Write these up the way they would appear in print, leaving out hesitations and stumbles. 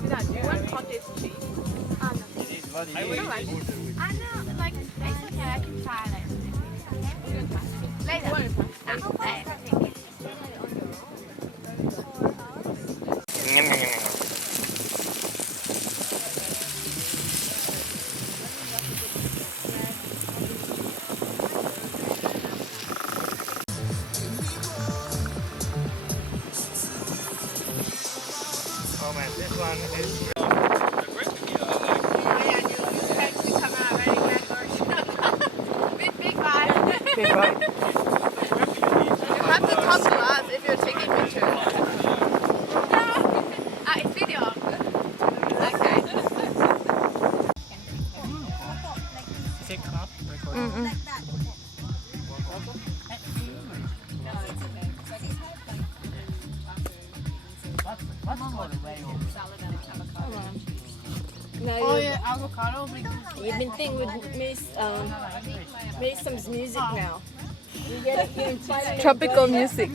Sina, do you want cottage cheese? Oh, no. It is what it I is. would like it. I know, like, it's okay, I can try it. Later. What is that? Later. Oh man, this one is Big vibe. big bite. You have to talk to us if you're taking pictures. It's video. Okay. Take up recording. What's called a whale? Oh yeah, avocado. You've been thinking with Miss some music now. You get it here in China. Tropical music.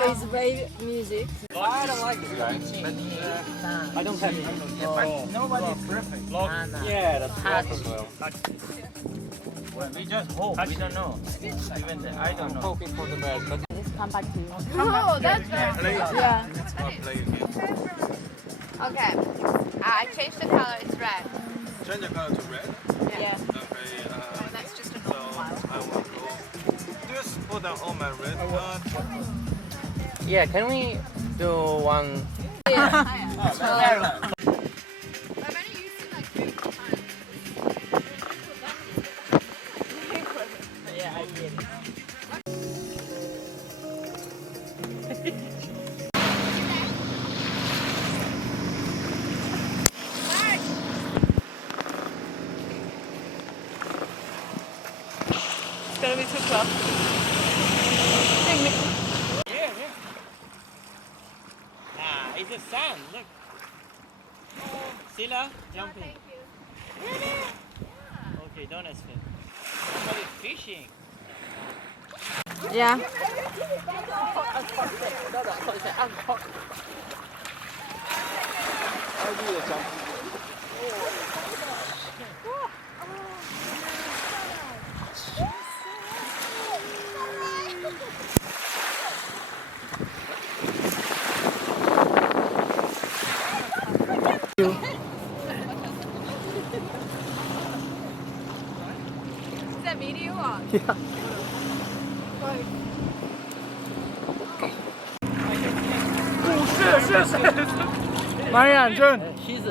There's wave music. I don't like this guy, but I don't have it. But nobody's perfect. Yeah, that's possible. Well, we just hope. We don't know. Even I don't know. Hoping for the best, but Let's come back to you. Oh, that's very Yeah. Okay. I changed the color. It's red. Change the color to red. Yeah. Okay. That's just a So normal file. I will go. Just put down all my red card. yeah, can we do one? I've only used it like 3 times. Yeah, I did. It's gonna be too close. Yeah, yeah. Ah, it's a sun. Look. Sila, jumping. Okay, don't swim. Somebody's fishing. Yeah. Is that video on? 많이 안 좋은. She's.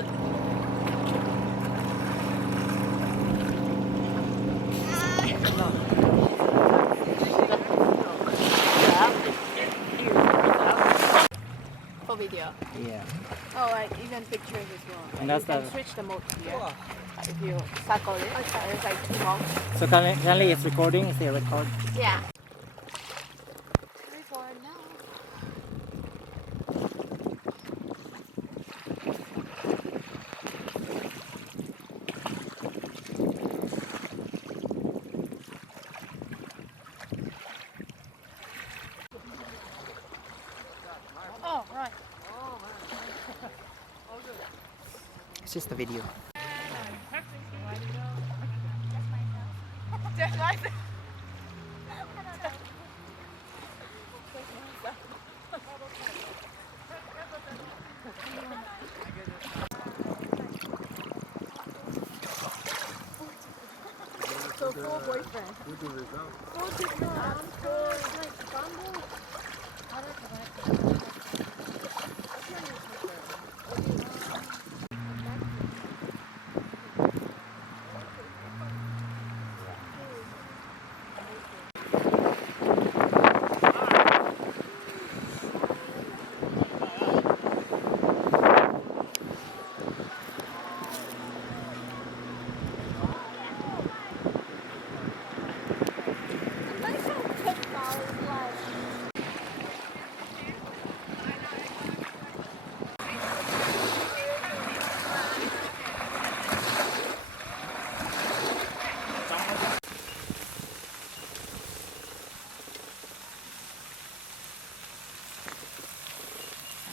For video. Yeah. Oh, like even pictures as well. And that's you can the- switch the mode here. If you circle it, there's like 2 modes. So currently it's recording. Is it record? Yeah. Record now. Oh, right. It's just a video. Just like that. So full boyfriend.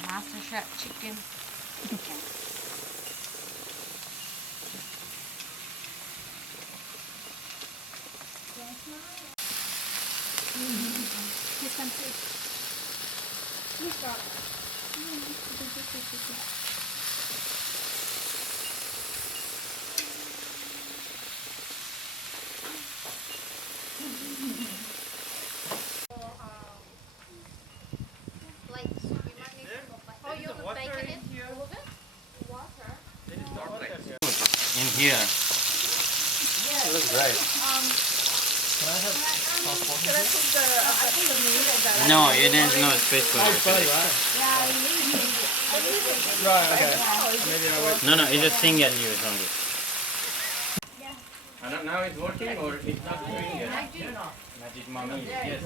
Master Chef chicken. This one too. You've got it. In here. It looks great. No, you didn't know space for it. Right, okay. Maybe I will. No, you just sing at you or something. I don't know it's working or it's not doing it. Magic mommy, yes.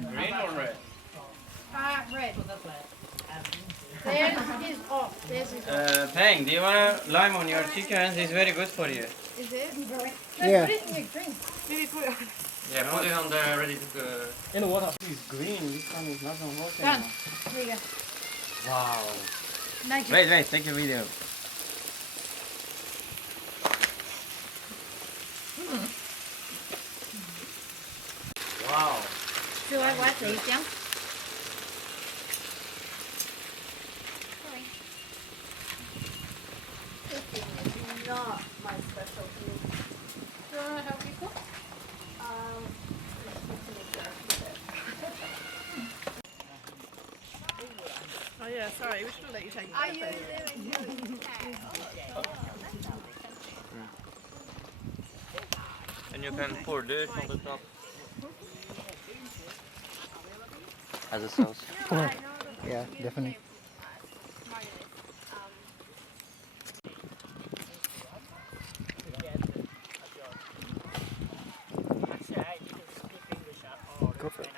Green or red? Red. There's his off. There's his Peng, do you want to lime on your chickens? It's very good for you. Is it? Yeah. Put it in your drink. Maybe put it on. Yeah, put it on the ready to go. In the water. It's green. This one is not going to work Done. anymore. Here you go. Wow. Magic. Wait, take a video. Wow. Chưa ai quá thị chấm. Not my specialty. Do you want to help you cook? Just need to make sure I keep it. Oh yeah, sorry, we should have let you take it. And you can pour this on the top. As a sauce. Yeah, definitely. Go for it.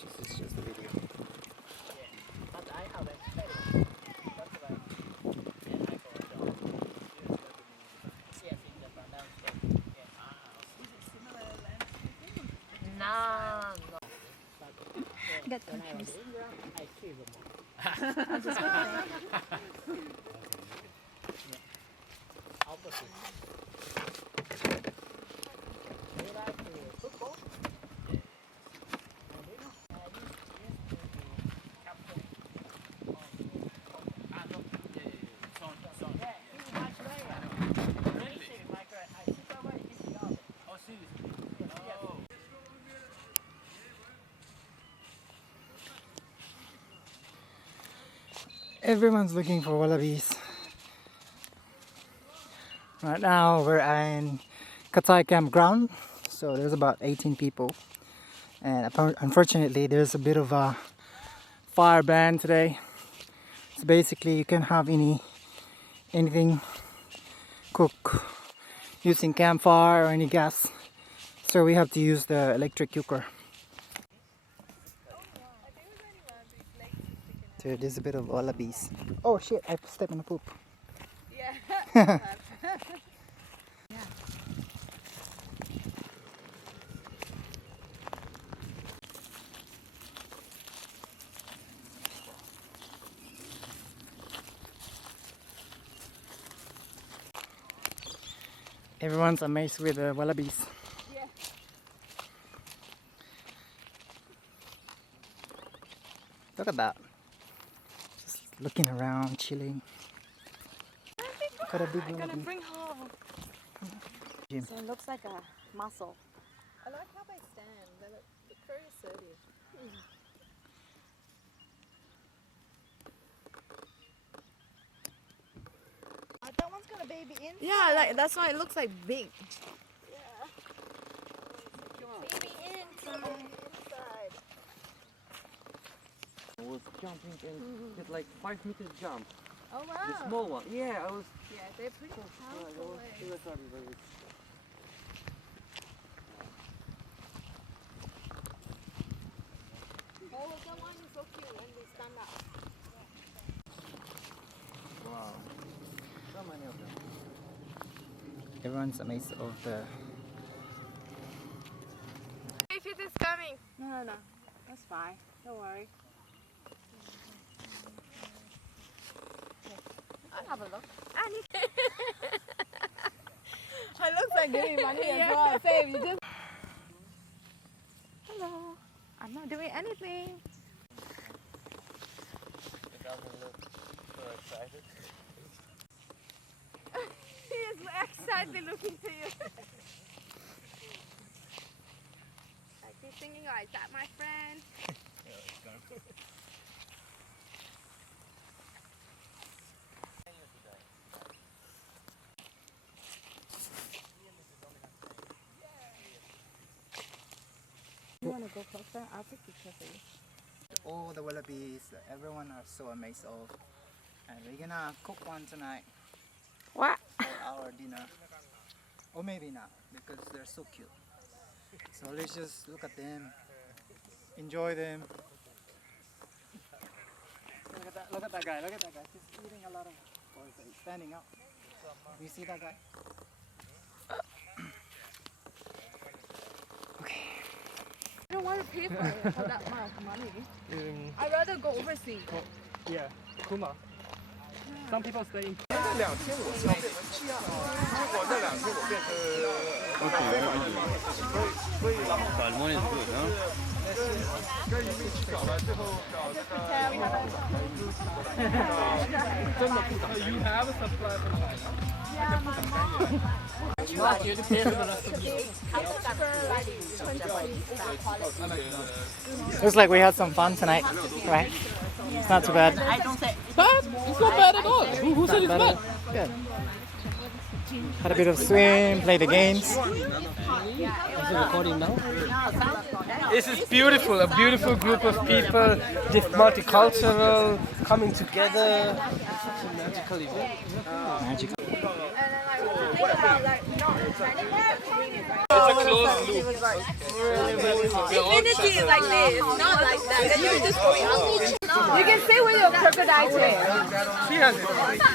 This is just the video. Get confused. Everyone's looking for wallabies. Right now we're in Cattai Campground, so there's about 18 people, and unfortunately there's a bit of a fire ban today. So basically you can't have anything cook using campfire or any gas, so we have to use the electric cooker. So there's a bit of wallabies. Oh shit, I stepped in the poop. Yeah. Everyone's amazed with the wallabies. Yeah. Look at that. Just looking around, chilling. Look at a big I'm gonna wallaby. bring home. So it looks like a mussel. I like how they stand. They look very assertive. That one's got a baby in. Yeah, like that's why it looks like big. Baby inside. Inside. I was jumping and did like 5 meters jump. Oh wow. The small one. Yeah, I was. Yeah, they're pretty powerful. Oh, look, that one is so cute and they stand up. Wow. So many of them. Everyone's amazed of the... If it is coming. No. That's fine. Don't worry. I'll have a look. It looks like giving money as well. Same. You just. Hello. I'm not doing anything. It doesn't look so excited. He is excitedly looking to you. Like he's thinking, oh, is that my friend? You want to go closer? I'll take pictures for you. All the wallabies, everyone are so amazed of. And we're gonna cook one tonight What? for our dinner. Or maybe not, because they're so cute. So let's just look at them, enjoy them. Look at that guy, look at that guy. He's eating a lot of, or he's standing up. You see that guy? I don't want to pay for it for that amount of money. I'd rather go overseas. Yeah, Kuma. Some people stay in. 2天我消费如果这2天我变成所以然后 Salmon is good, huh? 跟一起搞了，最后搞这个真的不涨。You have a supply from China? Looks like we had some fun tonight, right? It's not too bad. It's not bad at all. Who said it's bad? Good. Had a bit of swim, play the games. Is it recording now? This is beautiful. A beautiful group of people, multicultural, coming together. Such a magical event. Magical. It's a closed loop. Infinity is like this, not like that. Then you're just going up. You can see with your crocodile tail. She has it.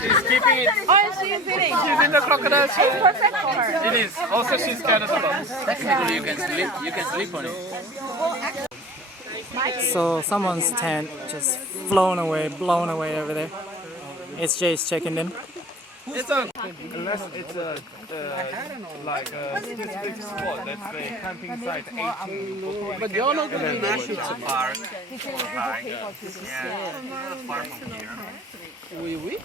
She's keeping it. Oh, she's sitting. She's in the crocodile It's chair. perfect for her. It is. Also, she's scared of the bugs. Technically, you can sleep on it. So someone's tent just blown away over there. It's Jay's checking them. It's a unless it's a like a specific spot. Let's say camping site 18. But you're not going to be It's a park. Yeah, far from here. Oui.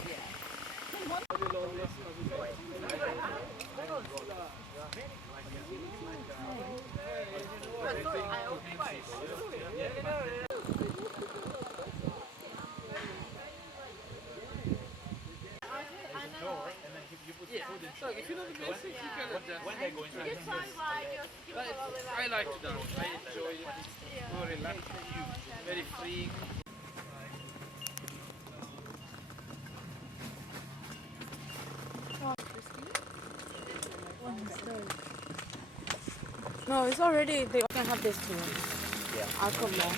So if you know the basics, you can adjust. But I like to dance. I enjoy it. It's more relaxing, very free. No, it's already. They can have this too. Yeah. I'll come more.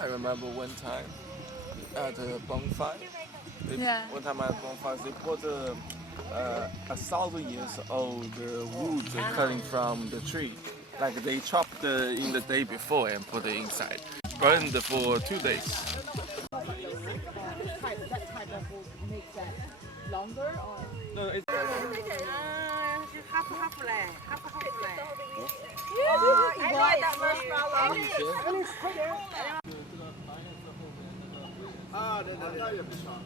I remember one time at a bonfire. One time at a bonfire, they put a 1,000 years old wood cutting from the tree. Like they chopped in the day before and put it inside. Burned for 2 days. That type of wood makes that longer or? No, it's I like that marshmallow. 啊，对，那也不少。